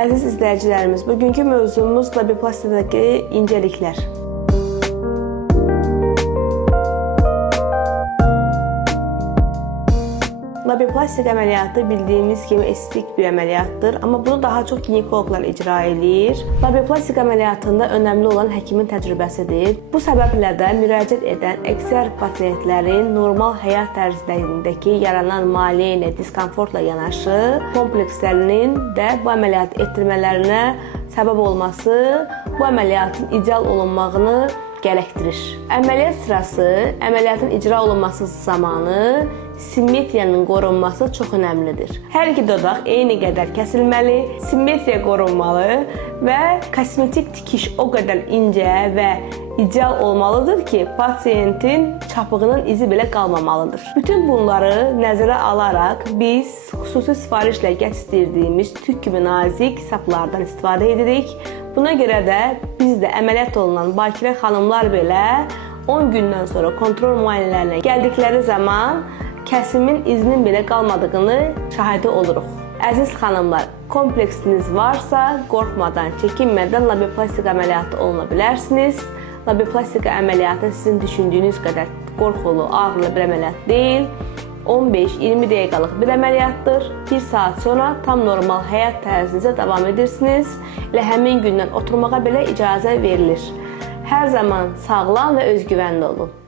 Əziz izləyicilərimiz, bugünkü mövzumuz labiplastidəki incəliklər. Labiplastik əməliyyatı bildiyimiz kimi estetik bir əməliyyatdır, amma bunu daha çox ginekoloqlar icra edir. Labiplastik əməliyyatında önəmli olan həkimin təcrübəsidir. Bu səbəblə də müraciət edən əksər pasiyentlərin normal həyat tərzlərindəki yaranan maneə ilə diskomfortla yanaşı, komplekslərinin də bu əməliyyatı etdirmələrinə səbəb olması bu əməliyyatın ideal olunmağını gərəkdirir. Əməliyyat sırası, əməliyyatın icra olunması zamanı simmetriyanın qorunması çox önəmlidir. Hər iki dodaq eyni qədər kəsilməli, simmetriya qorunmalı və kosmetik tikiş o qədər incə və ideal olmalıdır ki, pasiyentin çapığının izi belə qalmamalıdır. Bütün bunları nəzərə alaraq biz xüsusi sifarişlə gətirirdiyimiz tük kimi nazik saplardan istifadə edirik. Buna görə də biz də əməliyyat olunan bakirə xanımlar belə 10 gündən sonra kontrol müayinələrinə gəldikləri zaman kəsimin izinin belə qalmadığını şahidi oluruq. Əziz xanımlar, kompleksiniz varsa qorxmadan, çəkinmədən labiplastik əməliyyatı oluna bilərsiniz. Labiplastik əməliyyatı sizin düşündüyünüz qədər qorxulu, ağrılı bir əməliyyat deyil. 15-20 dəqiqəlik bir əməliyyatdır. 1 saat sonra tam normal həyat tərzinizə davam edirsiniz. Elə həmin gündən oturmağa belə icazə verilir. Hər zaman sağlam və özgüvənli olun.